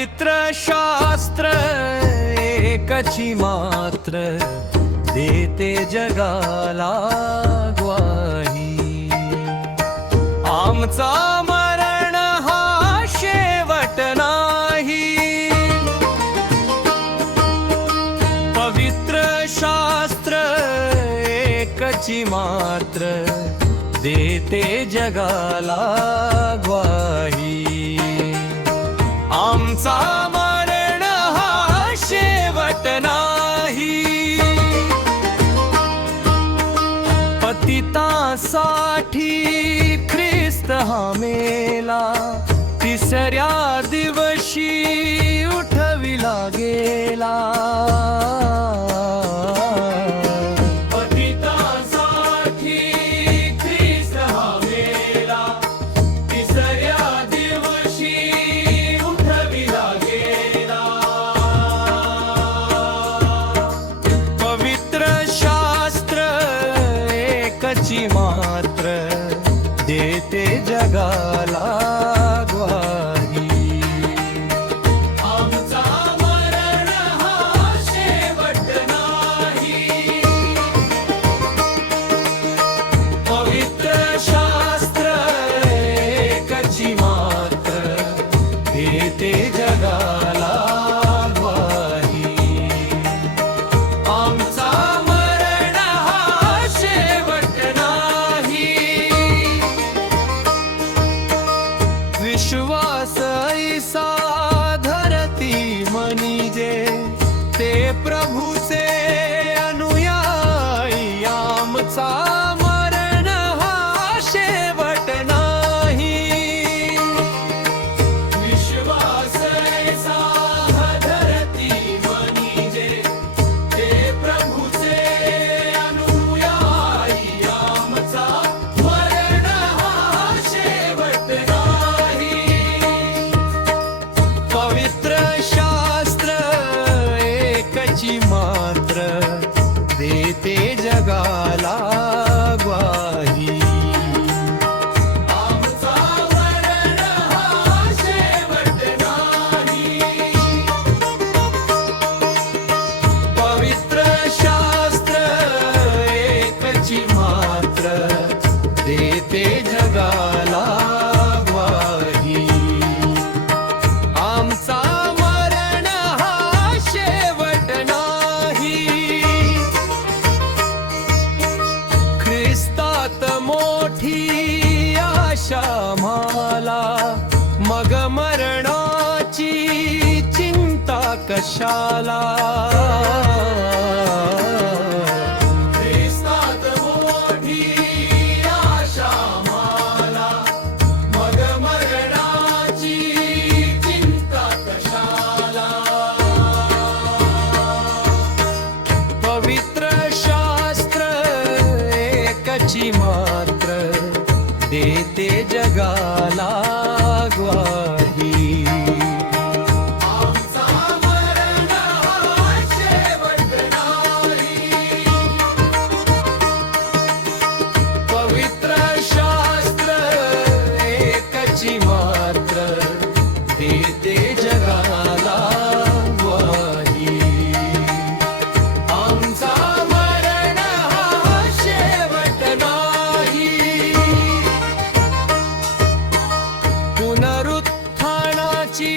पवित्र शास्त्र एकची मात्र देते जगाला ग्वाही। आमचा मरण हा शेवट नाही, पवित्र शास्त्र एकची मात्र देते जगाला ग्वाही। आमचा मरण हा शेवट नाही, पतितांसाठी ख्रिस्त हा मेला, तिसऱ्या दिवशी उठविला गेला। ची मात्र देते जगाला ग्वाही। आमचा मरण हा शेवट नाही, पवित्र शास्त्र एकची मात्र देते जगाला ग्वाही। आमचा विश्वास ऐसा धरती मनीजे, ते प्रभूचे अनुयायी। आमचा मरण हा शेवट नाही, विश्वास ऐसा धरती मनीजे, ते प्रभूचे अनुयायी। आमचा मरण हा शेवट नाही, पवित्र शास्त्र एकची मात्र देते जगाला ग्वाही। आमचा मरण हा शेवट नाही, पवित्र शास्त्र एकची मात्र देते जगाला ग्वाही। आमचा मरण हा शेवट नाही, ख्रिस्तात मोठी आशा आम्हाला, मग मरणाची चिंता कशाला। ख्रिस्तात मोठी आशा आम्हाला, मग मरणाची चिंता कशाला। पवित्र शास्त्र एकची मात्र देते जगाला ग्वाही। आमचा मरण हा शेवट नाही, पवित्र शास्त्र एकची मात्र देते जगाला ग्वाही। आमचा मरण हा शेवट नाही, पुनरुत्थानाची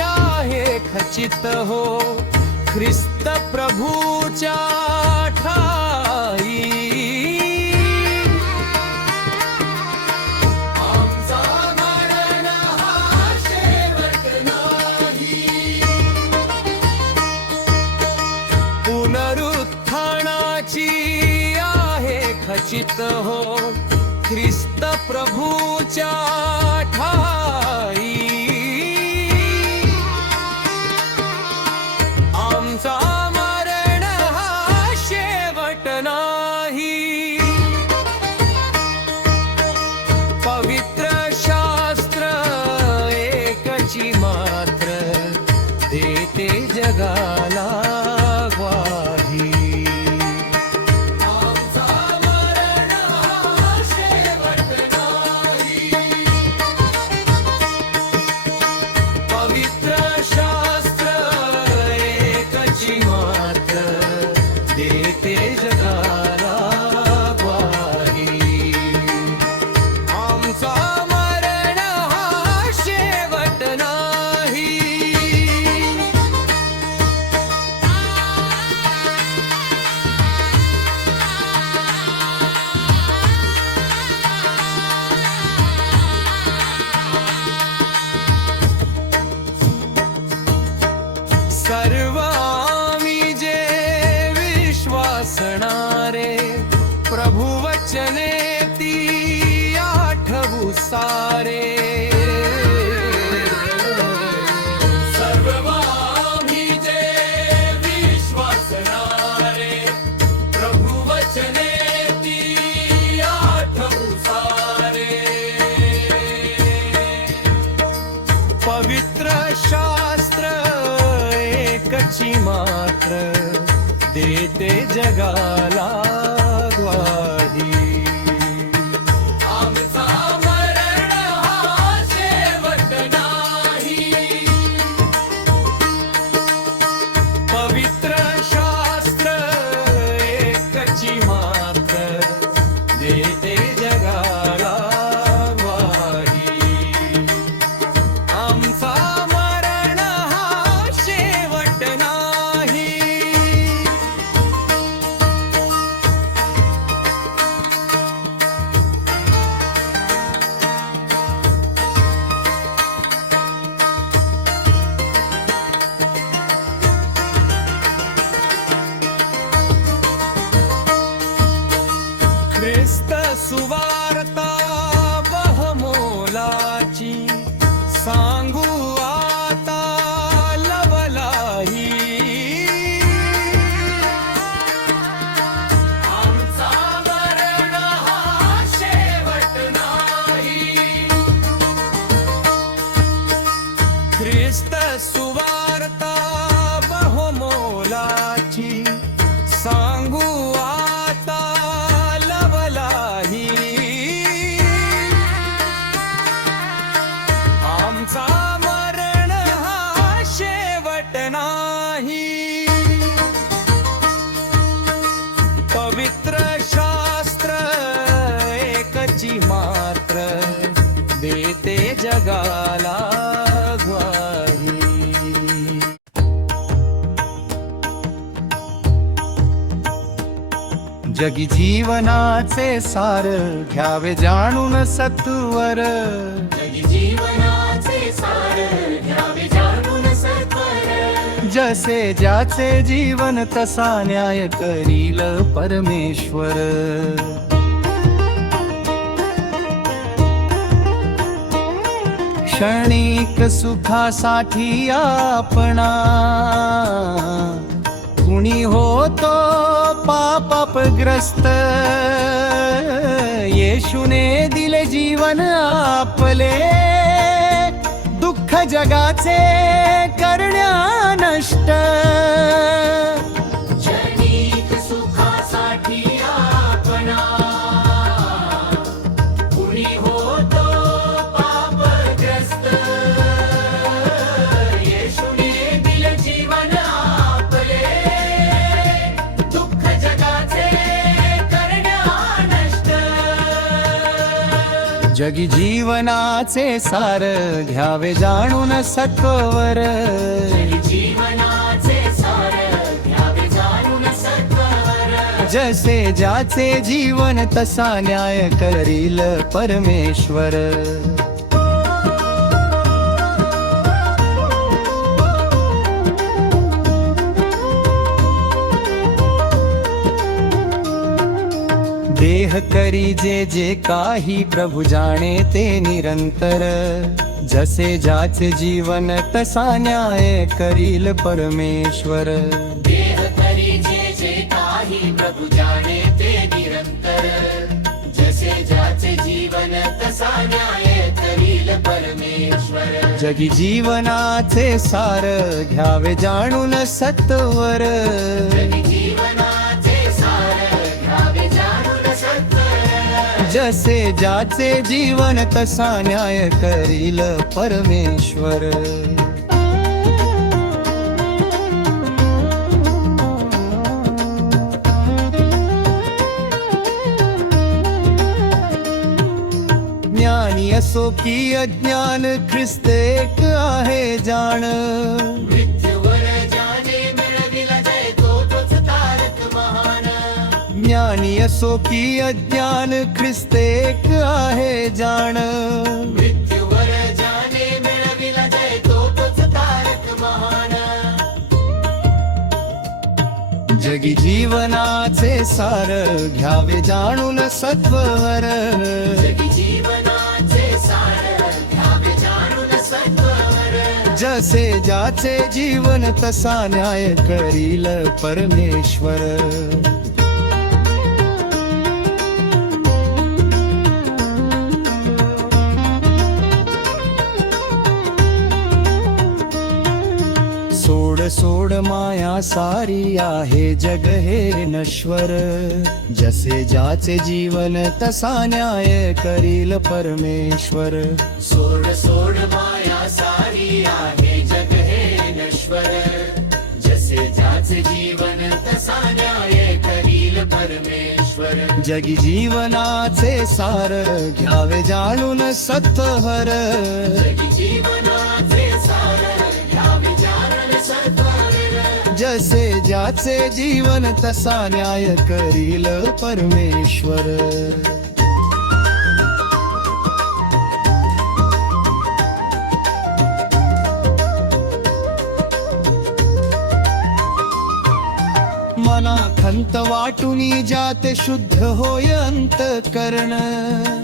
आहे खचित हो, ख्रिस्त प्रभूच्या ठाई। आमचा मरण हा शेवट नाही, पुनरुत्थानाची आहे खचित हो, ख्रिस्त प्रभूच्या ठाई। आमचा मरण हा शेवट नाही, पवित्र शास्त्र एकची मात्र देते जगाला ग्वाही। आमचा मरण हा शेवट नाही, पवित्र सर्व आम्ही जे विश्वासणारे प्रभु वचने ती आठवू सारे. सर्व आम्ही जे विश्वासणारे प्रभु वचने ती आठवू सारे. पवित्र शास्त्र एकची मात्र देते जगाला ग्वाही. आमचा मरण हा शेवट नाही. पवित्र शास्त्र एकची मात्र देते जगाला ग्वाही. आमचा मरण हा शेवट नाही. ख्रिस्त सुवार्ता बहुमोलाची सांगू आता लवलाही. आमचा मरण हा शेवट नाही. ख्रिस्त सुवार्ता बहुमोलाची सांगू आता लवलाही. आमचा मरण हा शेवट नाही. पवित्र शास्त्र एकची मात्र देते जगाला ग्वाही. जगी जीवनाचे सार घ्यावे जाणून सत्वर. जगी जीवनाचे सार घ्यावे जाणून सत्वर. जसे ज्याचे जीवन तसा न्याय करील परमेश्वर. क्षणिक सुखासाठी आपणा कुणी होतो पापग्रस्त. येशूने दिले जीवन आपले दुःख जगाचे करण्या नष्ट. क्षणिक सुखासाठी आपणा कुणी होतो पापग्रस्त. येशूने दिले जीवन आपले दुःख जगाचे करण्या नष्ट. जगी जीवनाचे सार घ्यावे जाणून सत्वर. जगी जीवनाचे सार घ्यावे जाणून सत्वर. जसे ज्याचे जीवन तसा न्याय करील परमेश्वर. देह करी जे जे काही प्रभु जाणे ते निरंतर. जसे ज्याचे जीवन तसा न्याय करील परमेश्वर. देह करी जे जे काही प्रभु जाणे ते निरंतर. जसे ज्याचे जीवन तसा न्याय करील परमेश्वर. जगी जीवनाचे सार घ्यावे जाणून सत्वर. जगी जीवनाचे सार घ्यावे जाणून सत्वर. जसे ज्याचे जीवन तसा न्याय करील परमेश्वर. ज्ञानी असो की अज्ञान ख्रिस्त एक आहे जाण. मृत्यूवर जाणे मिळविला जय तो तोच तारक महान. ज्ञानी असो की अज्ञान ख्रिस्त एक आहे जाण. मृत्यूवर जाणे मिळविला जय तो तोच तारक महान. जगी जीवनाचे सार घ्यावे जाणून सत्वर जगी जीवनाचे सार घ्यावे जाणून सत्वर जसे ज्याचे जीवन तसा न्याय करील परमेश्वर सोड सोड माया सारी आहे जग हे नश्वर जसे ज्याचे जीवन तसा न्याय करील परमेश्वर सोड सोड माया सारी आहे जग हे नश्वर जसे ज्याचे जीवन तसा न्याय करील परमेश्वर जगी जीवनाचे सार घ्यावे जाणून सत्वर जगी जीवनाचे सार घ्यावे जाणून सत्वर जसे ज्याचे जीवन तसा न्याय करील परमेश्वर मना खंत वाटुनी जाते शुद्ध होय अंतकरण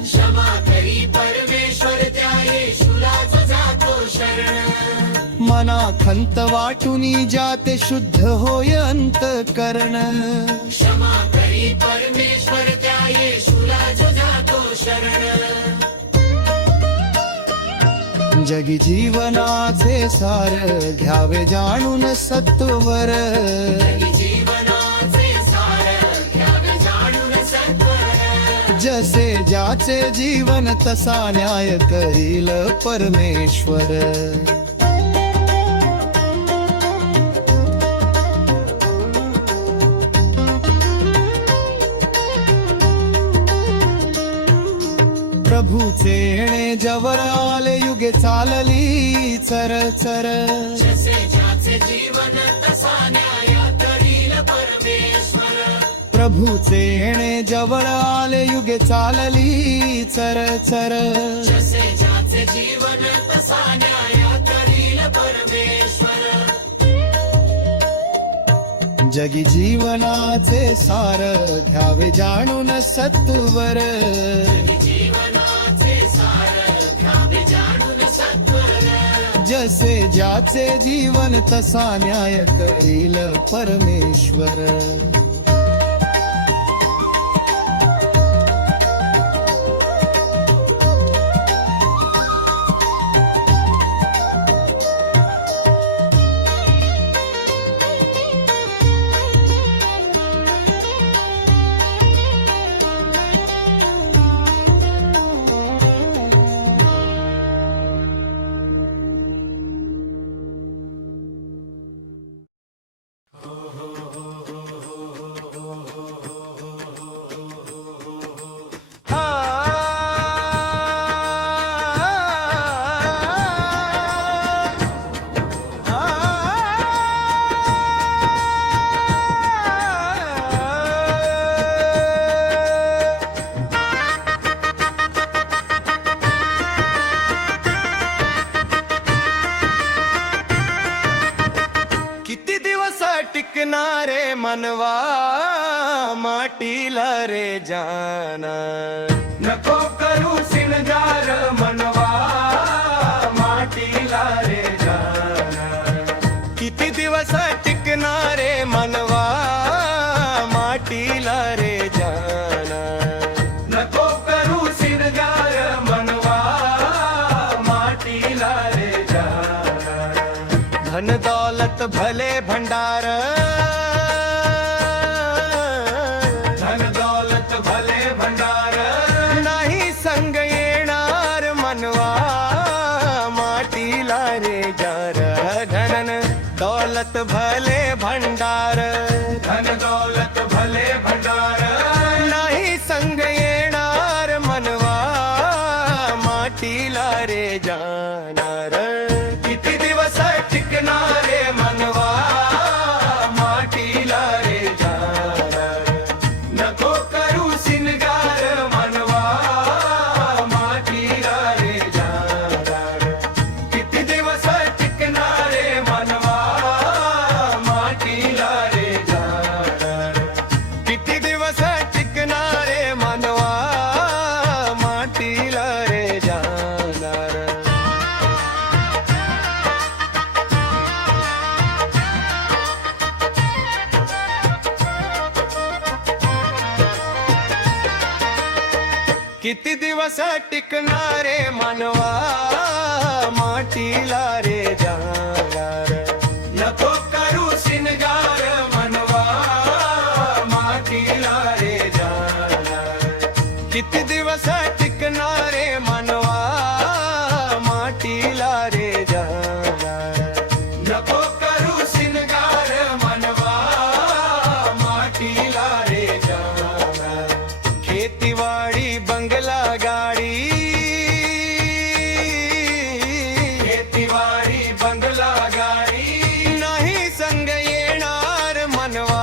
क्षमा करी परमेश्वर त्या येशूलाच जातो शरण मना खंत वाटुनी जाते शुद्ध होय अंतकरण क्षमा करी परमेश्वर त्या येशूलाच जातो शरण जगी जीवनाचे सार घ्यावे जाणून सत्वर जगी जीवनाचे सार घ्यावे जाणून सत्वर जसे ज्याचे जीवन तसा न्याय करील परमेश्वर प्रभूचे येणे जवळ आले युगे चालली चर चर जसे ज्याचे जीवन तसा न्याय करील परमेश्वर प्रभूचे येणे जवळ आले युगे चालली चर चर जसे ज्याचे जीवन तसा न्याय करील परमेश्वर जगी जीवनाचे सार घ्यावे जाणून सत्वर जीवनाचे सार घ्यावे जाणून सत्वर जसे ज्याचे जीवन तसा न्याय करील परमेश्वर टिकणारे मनवा माटीला रे जाना नको करू सिंगार मनवा माटीला रे जाना किती दिवस टिकणारे मनवा माटीला रे जाना नको करू सिंगार मनवा माटीला रे जाना धन दौलत भले भंडार धन दौलत भले भंडार नाही संग येणार मनवा माटीला रे जार धन दौलत भले भंडार धन दौलत भले भंडार नाही संग येणार मनवा माटीला रे जाणार किती दिवस टिकणारे मनवा माटीला रे जाणार नको करू सिंगार मनवा माटीला रे जाणार किती दिवस टिकणारे मनवा माटीला रे जाणार किती दिवस टिकणारे मानवा मातीला रे जाणार नको करू सिनगार मनवा मातीला रे जाणार किती दिवस टिकणारे मानवा मातीला रे जाणार नको करू सिनगार मनवा मातीला रे जाणार खेतीवाडी बंगला गाडी खेतीवाडी बंगला गाडी नाही संग येणार मनवा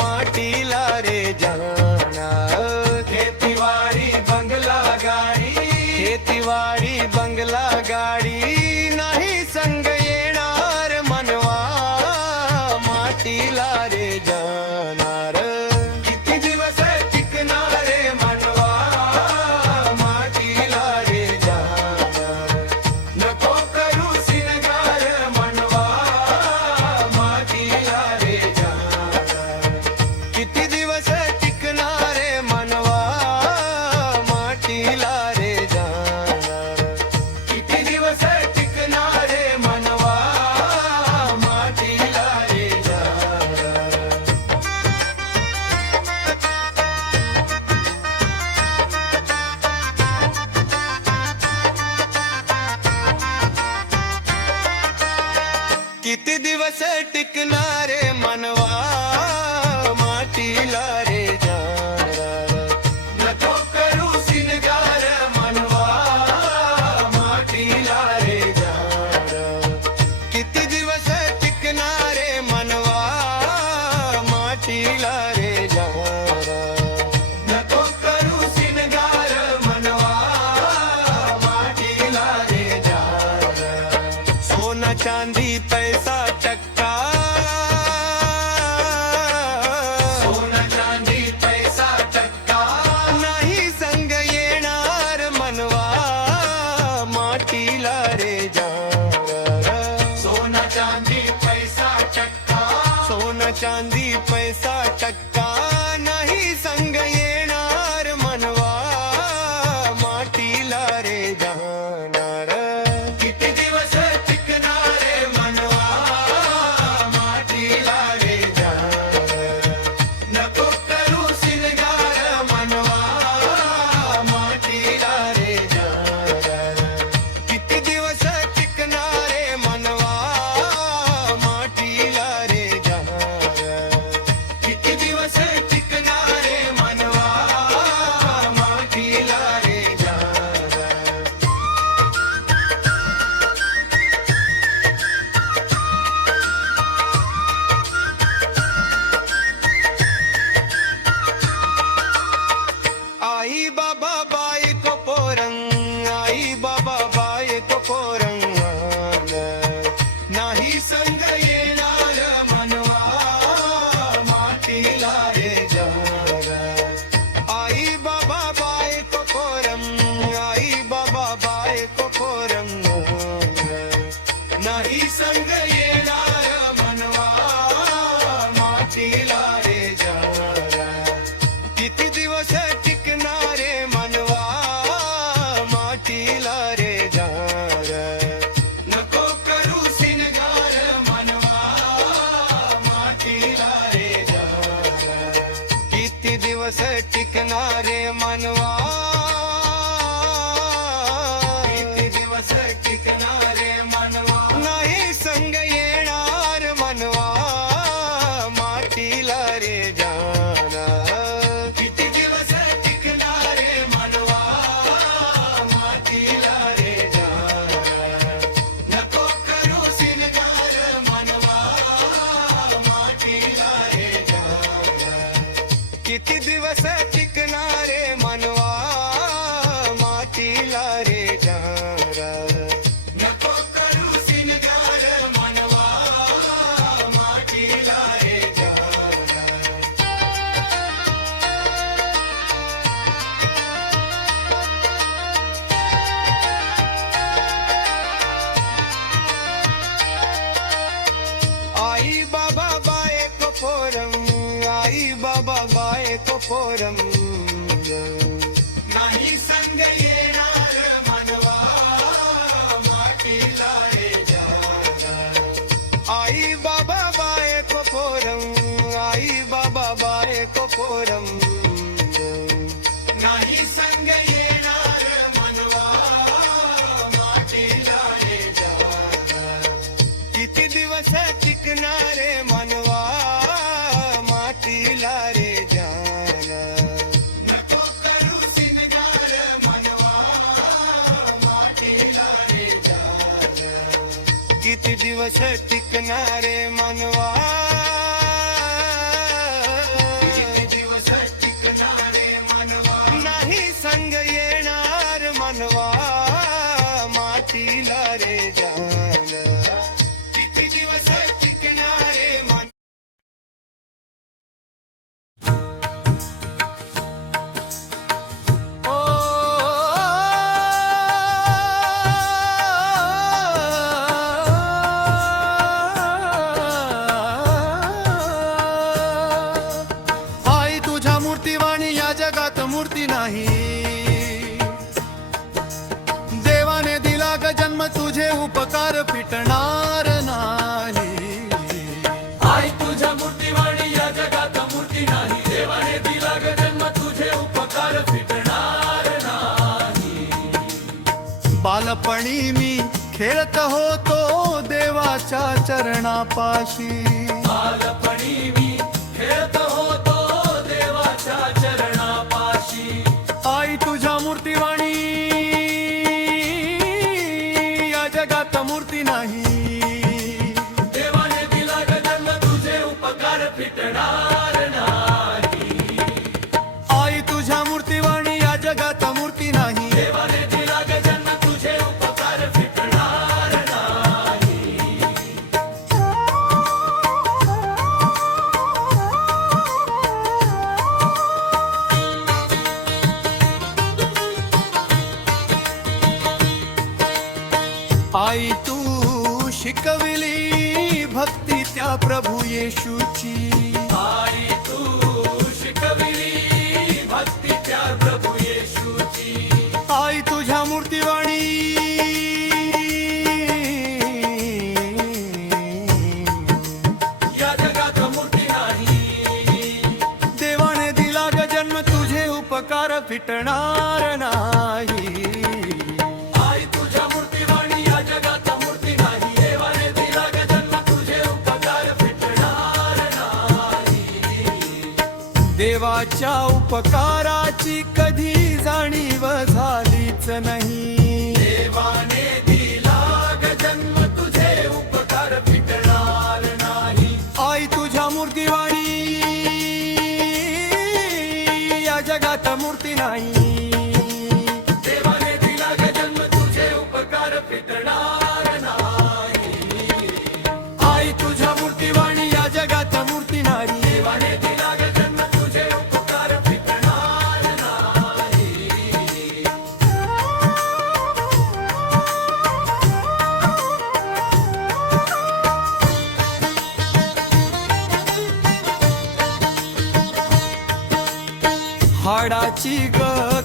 मातीला रे जाणार खेतीवाडी बंगला गाडी खेतीवाडी बंगला गाडी नाही संग येणार मनवा मातीला रे जाणार किती दिवस टिकणारे मनवा मातीला रे जाणार नको करू सिनगार मनवा मातीला रे जाणार किती दिवस टिकणारे मनवा मातीला रे जाणार किती दिवस टिकणारे मनवा मातीला रे जाणार किती दिवस टिकणारे मनवा मातीला रे जाणार नको करू सिनगार मनवा मातीला रे जाणार किती दिवस टिकणारे मनवा मातीला रे जाणार नको करू सिनगार मनवा मातीला रे जाणार सोना चांदी पैसा टक्का सोना चांदी पैसा टक्का नाही संग येणार मनवा मातीला रे जाणार सोना चांदी पैसा टक्का सोना चांदी पैसा टक्का नाही संग येणार मनवा मातीला रे जाणार किती दिवस टिकणारे मनवा मातीला रे जाणार नको करू सिनगार मनवा मातीला रे जाणार किती दिवस टिकणारे मनवा मातीला रे जाणार किती दिवस टिकणारे मनवा मातीला रे जाणार आई बाबा बायको पोरंग आई बाबा बायको पोरंग नाही संग येणार मनवा मातीला रे जाणार आई बाबा बायको पोरंग आई बाबा बायको पोरंग नाही संग येणार मनवा मातीला रे जाणार किती दिवस टिकणारे मनवा मातीला रे जाणार नको करू सिनगार मनवा मातीला रे जाणार किती दिवस टिकणारे मनवा किती दिवस टिकणारे मनवा नाही संग येणार मनवा मातीला रे जाणार किती दिवस टिकणारे मनवा मातीला रे जाणार नको करू सिनगार मनवा मातीला रे जाणार किती दिवस टिकणारे मनवा मातीला रे जाणार नको करू सिनगार मनवा मातीला रे जाणार आई बाबा बायको पोरं आई बाबा बायको पोरं आई बाबा बायको पोरम, आई बाबा बायको पोरम. नाही संग येणार मनवा मातीला रे जाणार. किती दिवस टिकणारे मनवा मातीला रे जान. नको करू सिनगार मनवा मातीला रे जाणार. किती दिवस टिकणारे मनवा. किती दिवस टिकणारे मनवा. नाही संग येणार मनवा मातीला रे जान. किती दिवस टिकणारे मन. ओ आई तुझ्या मूर्तीवाणी या जगात मूर्ती नाही. देवाने दिला ग जन्म तुझे उपकार फिटणार नाही. आई तुझ्या मूर्तीवाणी या जगात मूर्ती नाही. देवाने दिला ग जन्म तुझे उपकार फिटणार नाही. बालपणी मी खेळत होतो देवाच्या चरणापाशी. बालपणी मी खेळत होतो देवाच्या चरणापाशी. आई तुझ्या मूर्तीवाणी या जगात मूर्ती नाही. देवाने दिला ग जन्म तुझे उपकार फिटणार नाही. आई तुझ्या मूर्तीवाणी या जगात मूर्ती नाही. देवाने दिला ग जन्म तुझे उपकार फिटणार नाही. आई तू शिकविली भक्ती त्या प्रभू येशूची. आई तू शिकविली भक्ती त्या प्रभू येशूची. आई तुझ्या मूर्तीवाणी या जगात मूर्ती नाही. देवाने दिला ग जन्म तुझे उपकार फिटणार नाही. आई तुझ्या मूर्तीवाणी या जगात मूर्ती नाही. देवाने दिला ग जन्म तुझे उपकार फिटणार नाही. देवाच्या उपकाराची कधी जाणीव झालीच नाही. देवाने दिला ग जन्म तुझे उपकार फिटणार नाही. आई तुझ्या मूर्तीवाणी या जगात मूर्ती नाही. देवाने दिला ग जन्म तुझे उपकार फिटणार नाही. आई तुझ्या मूर्तीवाणी या जगात मूर्ती नाही. देवाने दिला ग जन्म तुझे उपकार फिटणार नाही. हाडाची ग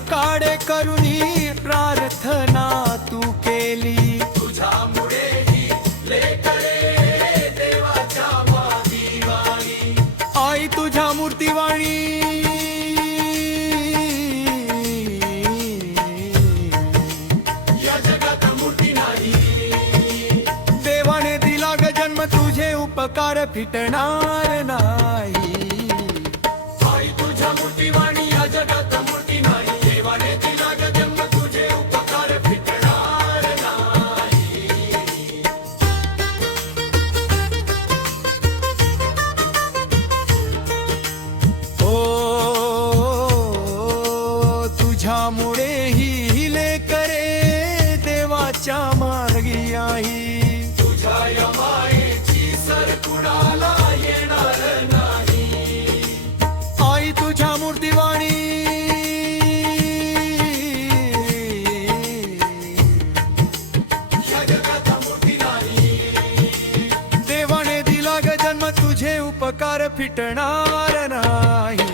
काडे करुणी प्रार्थना तू केली. तुझ्यामुळे ही लेकरे देवाच्या मागी वागी. आई तुझ्या मूर्तीवाणी या जगात मूर्ती नाही. देवाने दिला ग जन्म तुझे उपकार फिटणार नाही. आई तुझ्या मूर्तीवाणी या जगात मूर्ती नाही. देवाने दिला ग जन्म तुझे उपकार फिटणार नाही. ओ तुझ्यामुळे ही लेकरे देवाच्या मार्गी आहे. तुझ्या या मायेची सर कुणाला येणार नाही. आई तुझ्या मूर्तीवाणी या जगात मूर्ती नाही. देवाने दिला ग जन्म तुझे उपकार फिटणार नाही.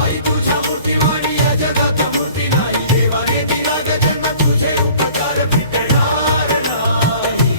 आई तुझ्या मूर्तीवाणी या जगात मूर्ती नाही. देवाने दिला ग जन्म तुझे उपकार फिटणार नाही.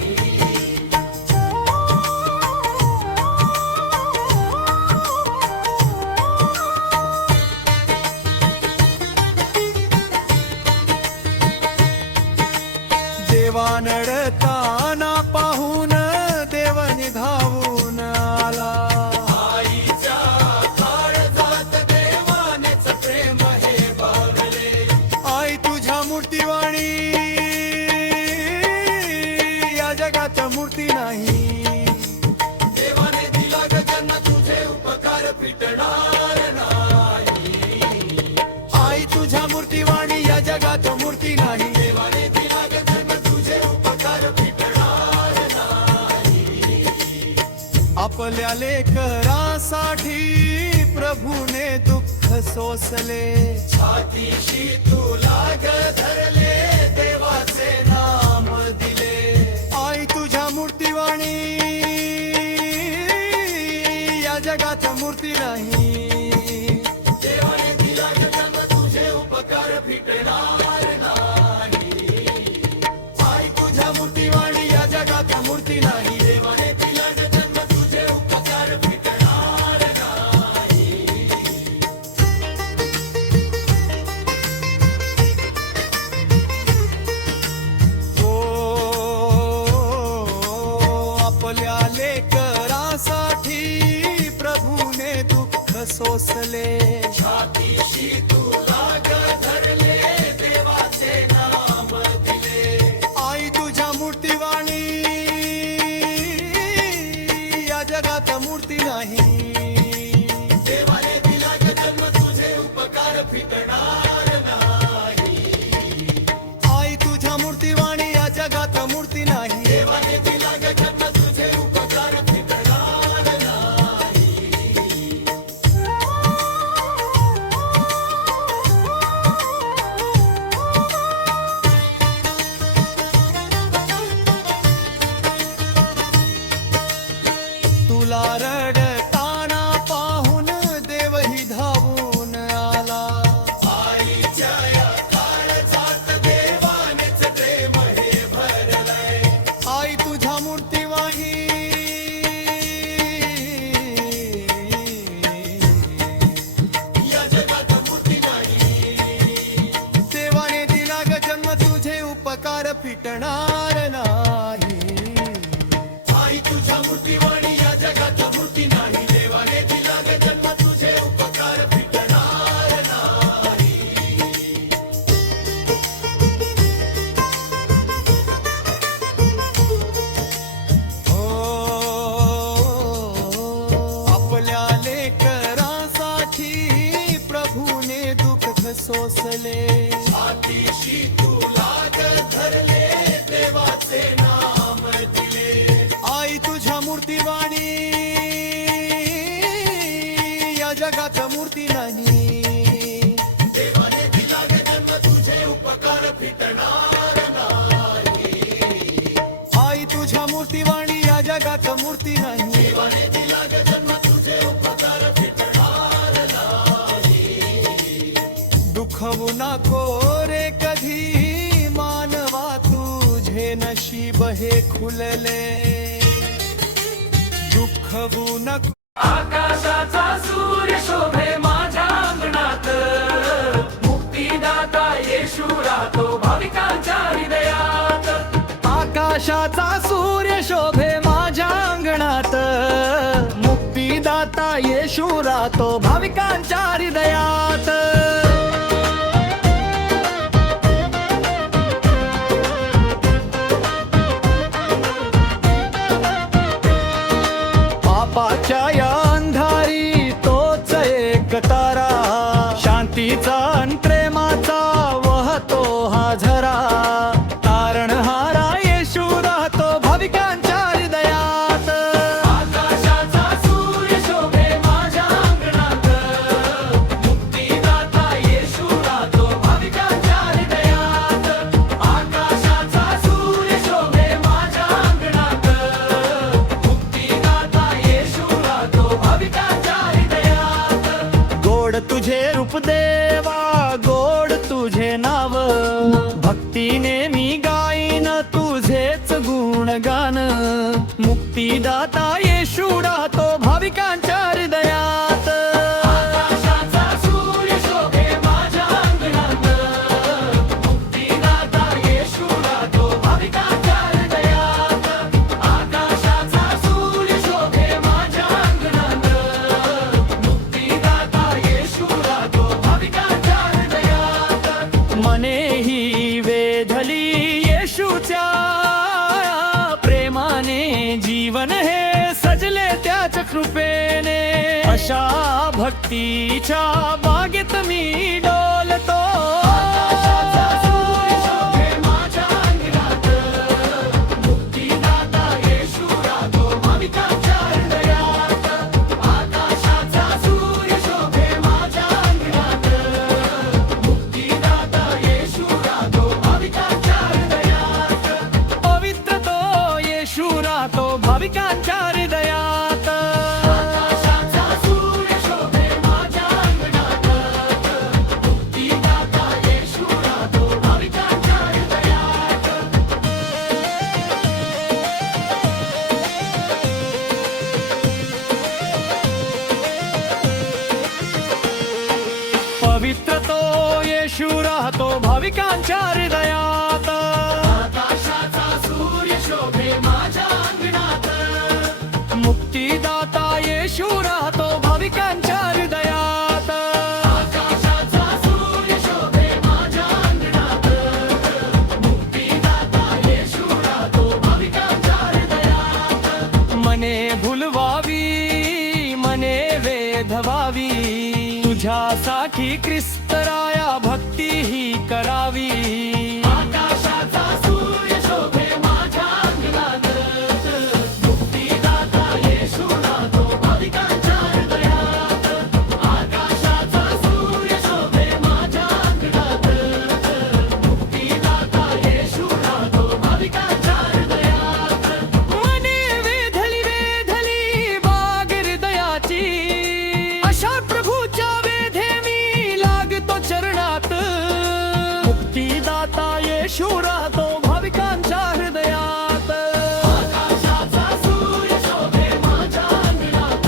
आपल्या लेकरासाठी प्रभूने दुःख सोसले. छातीशी तुला ग धरले देवाचे नाम दिले. आई तुझ्या मूर्तीवाणी या जगात मूर्ती नाही. देवाने दिला ग जन्म तुझे उपकार फिटणार नाही. आई तुझ्या मूर्तीवाणी या जगात मूर्ती नाही. देवाने दिला ग जन्म तुझे उपकार फिटणार नाही. आपल्या लेकरासाठी प्रभूने दुःख सोसले. छातीशी तुला ग धरले देवाचे नाम दिले. आई तुझ्या मूर्तीवाणी या जगात मूर्ती नाही. देवाने दिला ग जन्म तुझे उपकार फिटणार नाही. आई तुझ्या मूर्तीवाणी या जगात मूर्ती नाही. देवाने दिला ग जन्म तुझे उपकार फिटणार नाही. तुला रडताना पाहून देवही धावून आला. आईच्या या काळजात देवानेच प्रेम हे भरलंय. आई तुझ्या मूर्तीवाही या जगात मूर्ती नाही. देवाने दिला ग जन्म तुझे उपकार फिटणार नाही. आई तुझ्या मूर्तीवाणी या जगात मूर्ती नाही. देवाने दिला ग जन्म तुझे उपकार फिटणार नाही. आपल्या लेकरासाठी प्रभूने दुःख सोसले. छातीशी तुला ग धरले देवाचे नाम दिले. आई तुझ्या मूर्तीवाणी या जगात मूर्ती नाही. देवाने दिला ग जन्म तुझे उपकार फिटणार नाही. आई तुझ्या मूर्तीवाणी या जगात मूर्ती नाही. देवाने दिला ग जन्म तुझे उपकार फिटणार नाही. दुखवू नको रे कधी मानवा तुझे नशीब हे खुलले. दुखवू नको आकाशाचा सूर्य शोभे माझ्या अंगणात. मुक्तीदाता येशू राहतो भाविकांच्या हृदयात. आकाशाचा सूर्य शोभे माझ्या अंगणात. मुक्तीदाता येशू राहतो भाविकांच्या हृदयात. पापाच्या या अंधारी तोच एक तारा. शांतीचा अन प्रेमाचा वाहतो हा झरा. तारणहारा येशू राहतो भाविकांच्या हृदयात. आकाशाचा सूर्य शोभे माझ्या अंगणात. मुक्तीदाता येशू राहतो भाविकांच्या हृदयात. आकाशाचा सूर्य शोभे माझ्या अंगणात. मुक्तीदाता येशू राहतो भाविकांच्या हृदयात. गोड तुझे रूप देवा गोड तुझे नाव. भक्तीने मी गाईन तुझेच गुणगान. मुक्तीदाता येशू राहतो भाविकांच्या हृदयात. आकाशाचा सूर्य शोभे माझ्या अंगणात. मुक्तीदाता येशू राहतो भाविकांच्या हृदयात. आकाशाचा सूर्य शोभे माझ्या अंगणात. मुक्तीदाता येशू राहतो भाविकांच्या हृदयात. मने ही वेधली येशूच्या प्रेमाने. जीवन हे सजले त्याच कृपेने. अशा भक्तीच्या बागेत मी डोलतो. आकाशाचा सूर्य शोभे माझ्या अंगणात. मुक्तीदाता येशू राहतो भाविकांच्या हृदयात. भाविकांच्या हृदयात. आकाशाचा सूर्य शोभे माझ्या अंगणात, मुक्तिदाता येशू राहतो भाविकांच्या हृदयात. पवित्र तो येशू राहतो भाविकांच्या हृदयात. आकाशाचा सूर्य शोभे माझ्या अंगणात, मुक्तिदाता येशू राहतो भाविकांच्या हृदयात. आकाशाचा सूर्य शोभे माझ्या अंगणात, मुक्तिदाता येशू राहतो भाविकांच्या हृदयात. मने भुलवावी मने वेधवावी, तुझ्यासाठी ख्रिस्तराया भक्ती ही करावी. आकाशाचा सूर्य शोभे माझ्या अंगणात, मुक्तिदाता येशू राहतो भाविकांच्या हृदयात. आकाशाचा सूर्य शोभे माझ्या अंगणात, मुक्तिदाता येशू राहतो भाविकांच्या हृदयात. मने वेधली वेधली बाग हृदयाची, अशा प्रभूच्या वेधे मी लागतो चरणात. मुक्तिदाता येशू राहतो भाविकांच्या हृदयात. आकाशाचा सूर्य शोभे माझ्या अंगणात,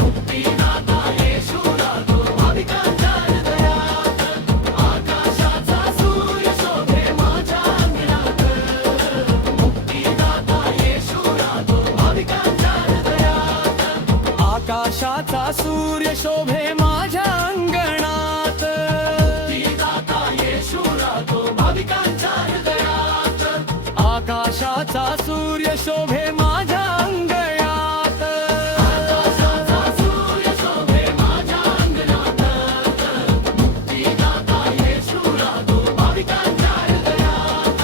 मुक्तिदाता येशू राहतो भाविकांच्या हृदयात. आकाशाचा सूर्य शोभे माझ्या अंगणात, मुक्तिदाता येशू राहतो भाविकांच्या हृदयात. आकाशाचा सूर्य शोभे माझ्या अंगणात. मुक्तिदाता येशू राहतो भाविकांच्या हृदयात. आकाशाचा सूर्य शोभे माझ्या अंगणात. आकाशाचा सूर्य शोभे माझ्या अंगणात, मुक्तिदाता येशू राहतो भाविकांच्या हृदयात.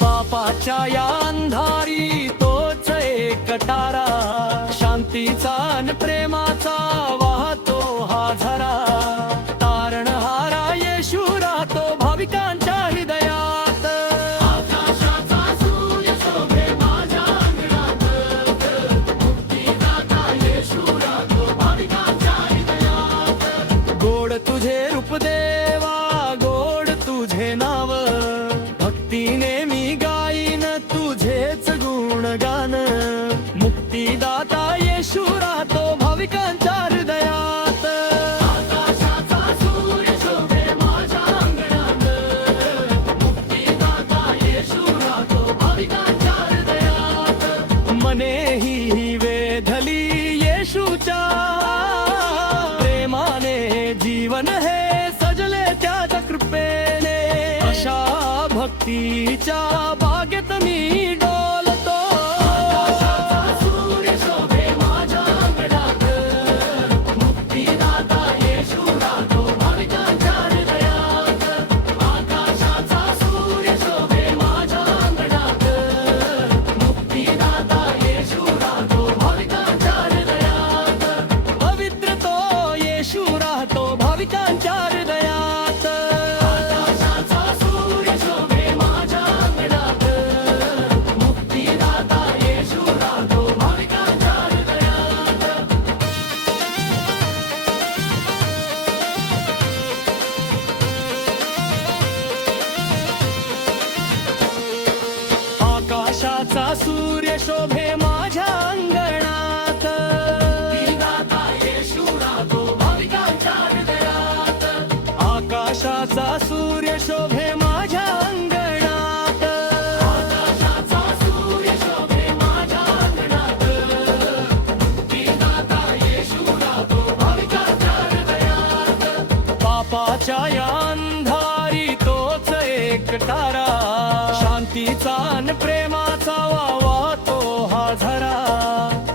पापाच्या या अंधारी तोच एक तारा, शांतीचा अन प्रेमाचा वाहतो हा झरा. तारणहारा येशू राहतो भाविकांच्या हृदयात. आकाशाचा सूर्य शोभे माझ्या अंगणात, मुक्तिदाता येशू राहतो भाविकांच्या हृदयात. गोड तुझे रूप देवा, गोड तुझे नाव, भक्तीने मी गाईन तुझेच गुणगान. मुक्तिदाता येशू राहतो भाविकांच्या हृदयात. आकाशाचा सूर्य शोभे माझ्या अंगणात, मुक्तिदाता येशू राहतो भाविकांच्या हृदयात. मने ही वेधली येशूच्या प्रेमाने, जीवन हे सजले त्याच्या कृपेने. अशा भक्तीच्या बागेत मी डोलतो. आकाशाचा सूर्य शोभे माझ्या अंगणात, मुक्तिदाता येशू राहतो भाविकांच्या हृदयात. आकाशाचा सूर्य शोभे माझ्या अंगणात, मुक्तिदाता येशू राहतो भाविकांच्या हृदयात. पवित्र तो येशू राहतो भाविकांच्या हृदयात. आकाशाचा सूर्य शोभे माझ्या अंगणात, मुक्तिदाता येशू राहतो भाविकांच्या हृदयात. आकाशाचा सूर्य शोभे माझ्या अंगणात. मुक्तिदाता येशू राहतो भाविकांच्या हृदयात. आकाशाचा सूर्य शोभे माझ्या अंगणात. आकाशाचा सूर्य शोभे माझ्या अंगणात, मुक्तिदाता येशू राहतो भाविकांच्या हृदयात. पापाच्या या अंधारी तोच एक तारा, शांतीचा अन प्रेमाचा वाहतो हा झरा.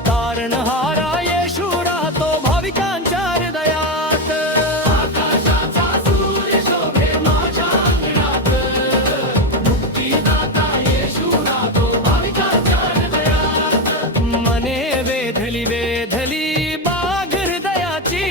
तारणहारा येशू राहतो भाविकांच्या हृदयात. आकाशाचा सूर्य शोभे माझ्या अंगणात, मुक्तिदाता येशू राहतो भाविकांच्या हृदयात. मने वेधली वेधली बाग हृदयाची,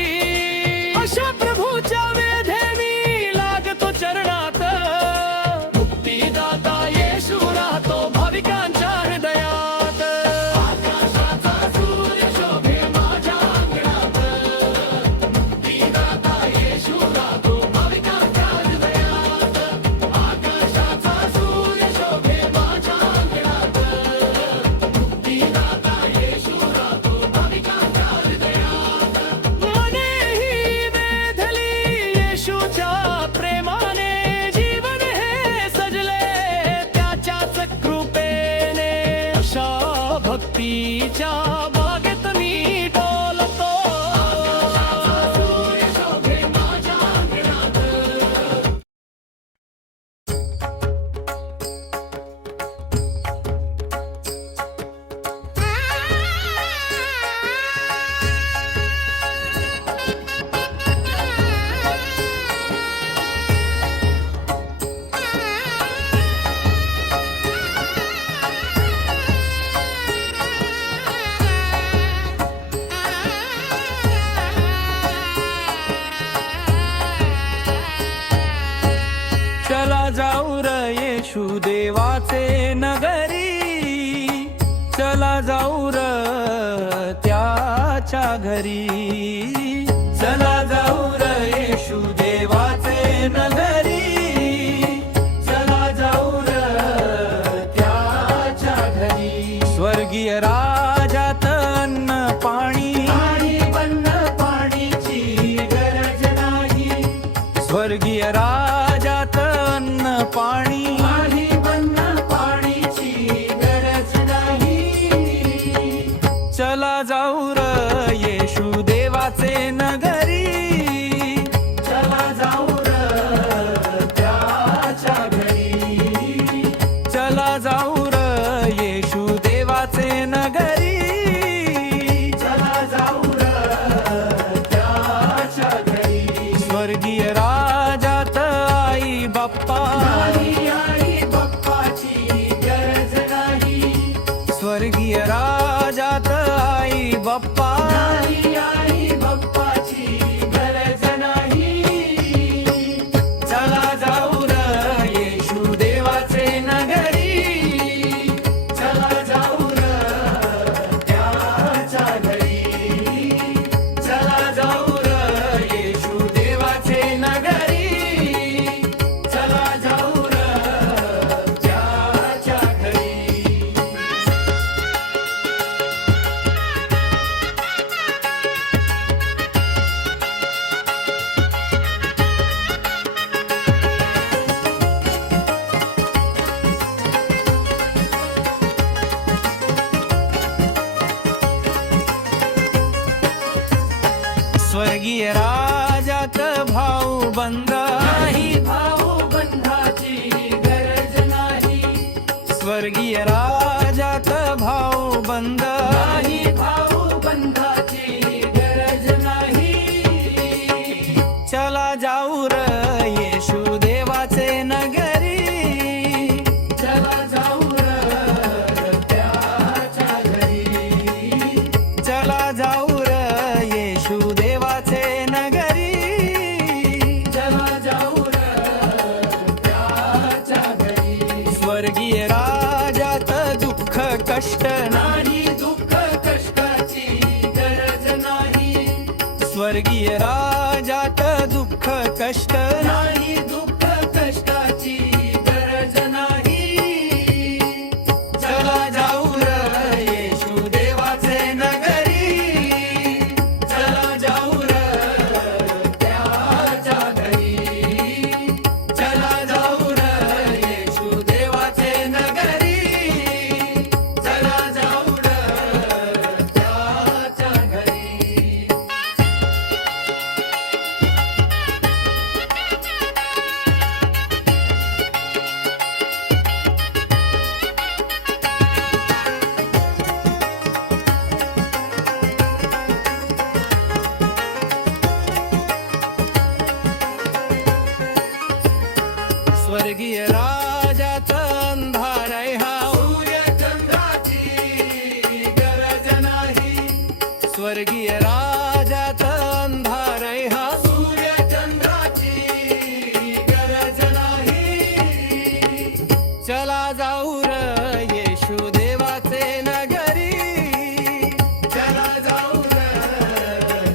जाऊ र येशू देवाचे नगरी, चला जाऊ र त्याच्या घरी. चला जाऊ र येशू देवाचे नगरी, चला जाऊ र त्याच्या घरी. स्वर्गीय राजात अन्न पाणी, पाणीची गरज नाही. स्वर्गीय राजात अन्न पाणी, पाणीची गरज नाही. चला जाऊ र येशू देवाचे नगरी, चला जाऊ र त्याच्या घरी. चला जाऊ र येशू देवाचे नगरी, चला जाऊ र त्याच्या घरी. स्वर्गीय राजात आई बाप्पा, आई बाप्पाची गरज नाही. स्वर्गीय राजात आई बाप्पा, आई बाप्पाची गरज नाही. चला जाऊ र येशू देवाचे नगरी, चला जाऊ र त्याच्या घरी. चला जाऊ र येशू देवाचे नगरी, चला जाऊ र त्याच्या घरी. स्वर्गीय राजात भाऊ बंध नाही, भाऊ बंधाची गरज नाही. स्वर्गीय राजात भाऊ बंध नाही, भाऊ बंधाची गरज नाही. चला जाऊ र येशू देवाचे नगरी, चला जाऊ र त्याच्या घरी. चला जाऊ र येशू देवाचे नगरी, चला जाऊ र त्याच्या घरी. स्वर्गीय राजात दुःख कष्ट नाही, दुःख कष्टाची गरज नाही. स्वर्गीय राजात दुःख कष्ट नाही, दुःख कष्टाची गरज नाही. चला जाऊ र येशू देवाचे नगरी, चला जाऊ र त्याच्या घरी. चला जाऊ र येशू देवाचे नगरी, चला जाऊ र त्याच्या घरी. स्वर्गीय राजात अंधार हा, सूर्यचंद्राची गरज नाही. स्वर्गीय राजात अंधार हा, सूर्यचंद्राची गरज नाही. चला जाऊ र येशू देवाचे नगरी, चला जाऊ र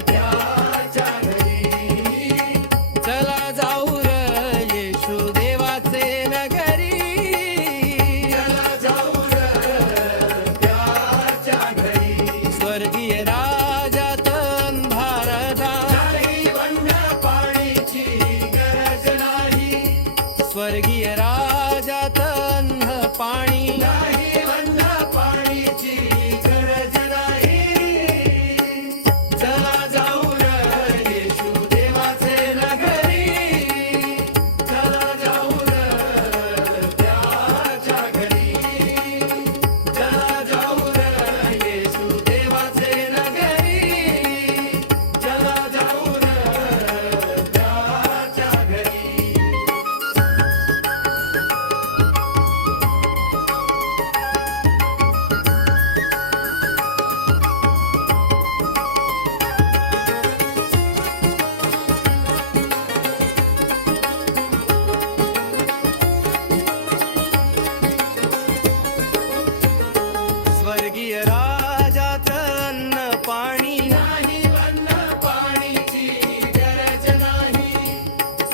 त्याच्या घरी. चला जाऊ र येशू देवाचे नगरी, चला जाऊ र त्याच्या घरी. स्वर्गीय राजात अंधार नाही, पाणीची गरज नाही. स्वर्गीय राजात अन्न पाणी नाही, पाणीची गरज नाही. चला जाऊ र येशू देवाचे नगरी, चला जाऊ र त्याच्या घरी. चला जाऊ र येशू देवाचे नगरी, चला जाऊ र त्याच्या घरी.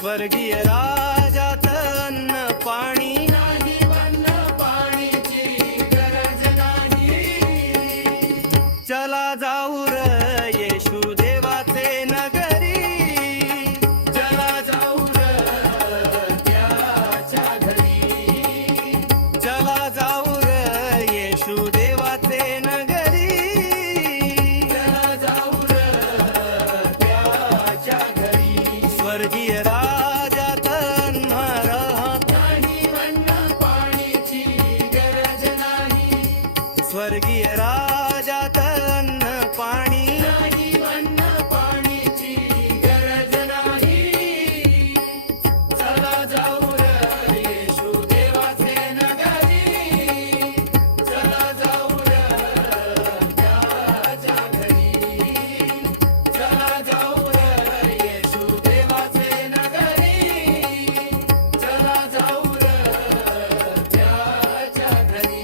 स्वर्गीय राजात अन्न पाणी नाही अन्न पाणीची गरज नाही. चला जाऊ र येशू देवाचे नगरी. चला जाऊ र त्याच्या घरी. चला जाऊ र येशू देवाचे नगरी. चला जाऊ र त्याच्या घरी. स्वर्गीय राजात अन्न नाही अन्न पाणीची गरज नाही. स्वर्गीय राजात अन्न पाणी नाही अन्न पाणीची गरज नाही. चला जाऊ र येशू देवाचे नगरी. चला जाऊ र त्याच्या घरी. चला जाऊ र येशू देवाचे नगरी. चला जाऊ र त्याच्या घरी.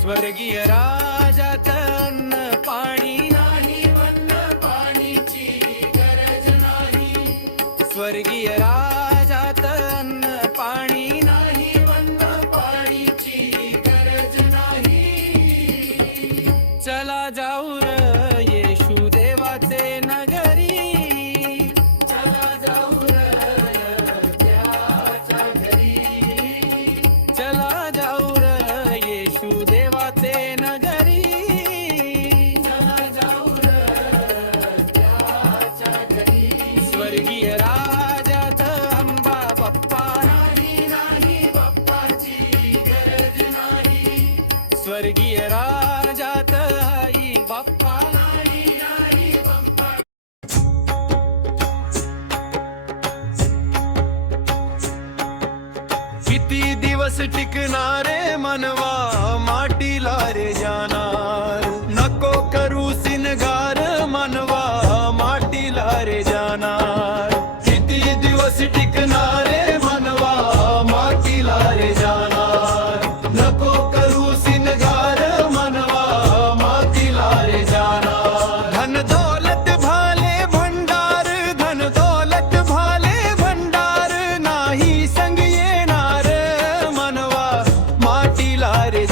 स्वर्गीय राजात अन्न पाणी नाही अन्न पाणीची गरज नाही. स्वर्गीय राजात अन्न पाणी नाही अन्न पाणीची गरज नाही. चला जाऊ र येशू देवाचे नगरी. चला जाऊ र त्याच्या घरी. चला जाऊ र येशू देवाचे नगरी. चला जाऊ र त्याच्या घरी. स्वर्गीय राजात अंबा बाप्पा नाही नाही बाप्पाची गरज नाही. स्वर्गीय राजात आई बाप्पा. नाही नाही बाप्पा. किती दिवस टिकणारे मनवा माटीला रे जाणार. नको करू सिनगार मनवा माटीला रे जाणार. किती दिवस टिकणारे मनवा माटीला रे जाणार. नको करू सिनगार मनवा मातीला रे जाणार. धन दौलत भाले भंडार. धन दौलत भाले भंडार नाही संग येणार मनवा मातीला रे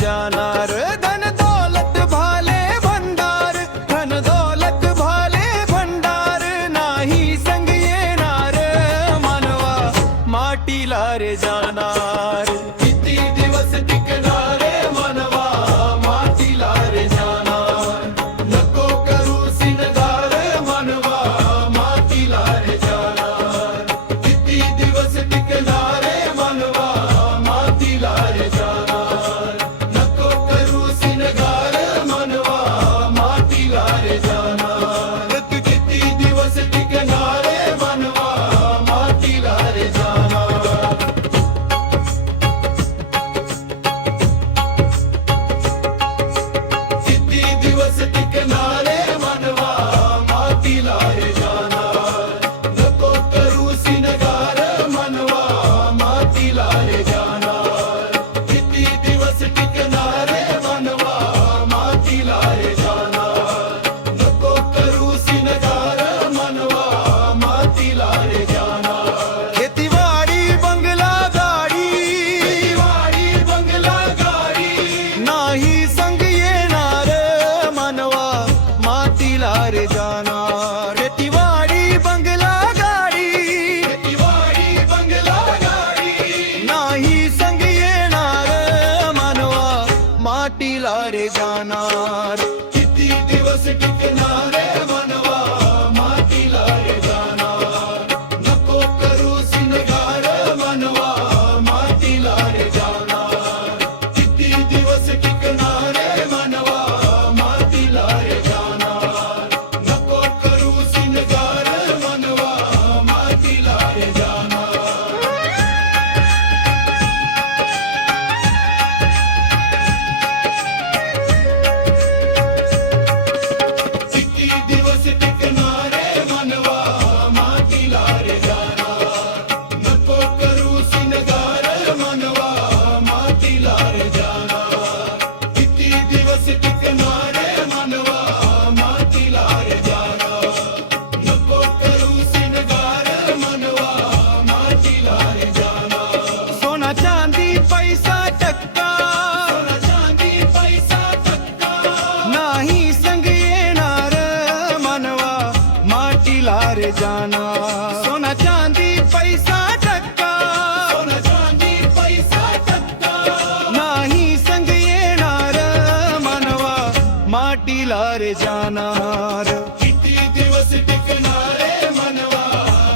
मातीला रे जाणार. किती दिवस टिकणारे मनवा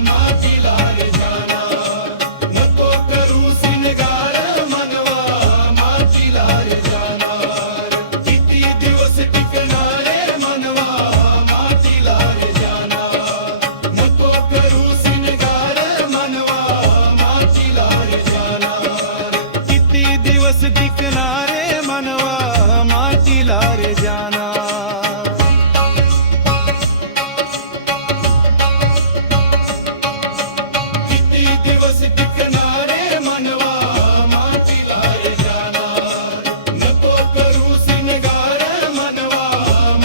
मातीला रे जाणार. नको करू सिनगार मनवा मातीला रे जाणार. किती दिवस टिकणारे मनवा मातीला रे जाणार. नको करू सिनगार मनवा मातीला रे जाणार. किती दिवस टिकणारे मनवा मातीला रे जाणार. किती दिवस टिकणारे मनवा मातीला रे जाणार. नको करू सिनगार मनवा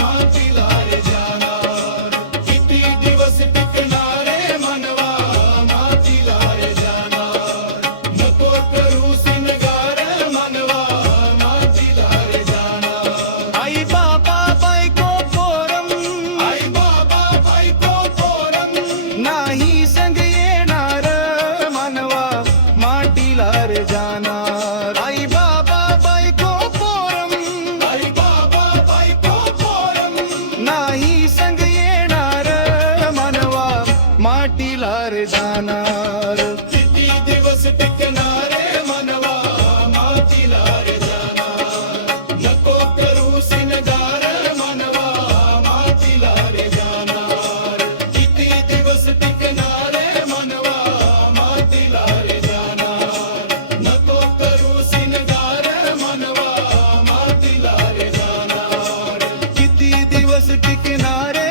मातीला रे जाणार. किती दिवस टिकणारे मनवा मातीला रे जाणार. नको करू सिनगार मनवा मातीला रे जाणार. आई बाबा बायको पोरम आई बाबा बायको पोरम नाही संग येणार मनवा मातीला रे जाणार. आई बाबा बायको पोरम आई बाबा बायको पोरम नाही संग येणार मनवा मातीला रे जाणार. किती दिवस टिकणारे मनवा मातीला रे जाणार. नको करू सिनगार मनवा मातीला रे जाणार. किती दिवस टिकणारे मनवा मातीला रे जाणार. नको करू सिनगार मनवा मातीला रे जाणार. किती दिवस टिकणारे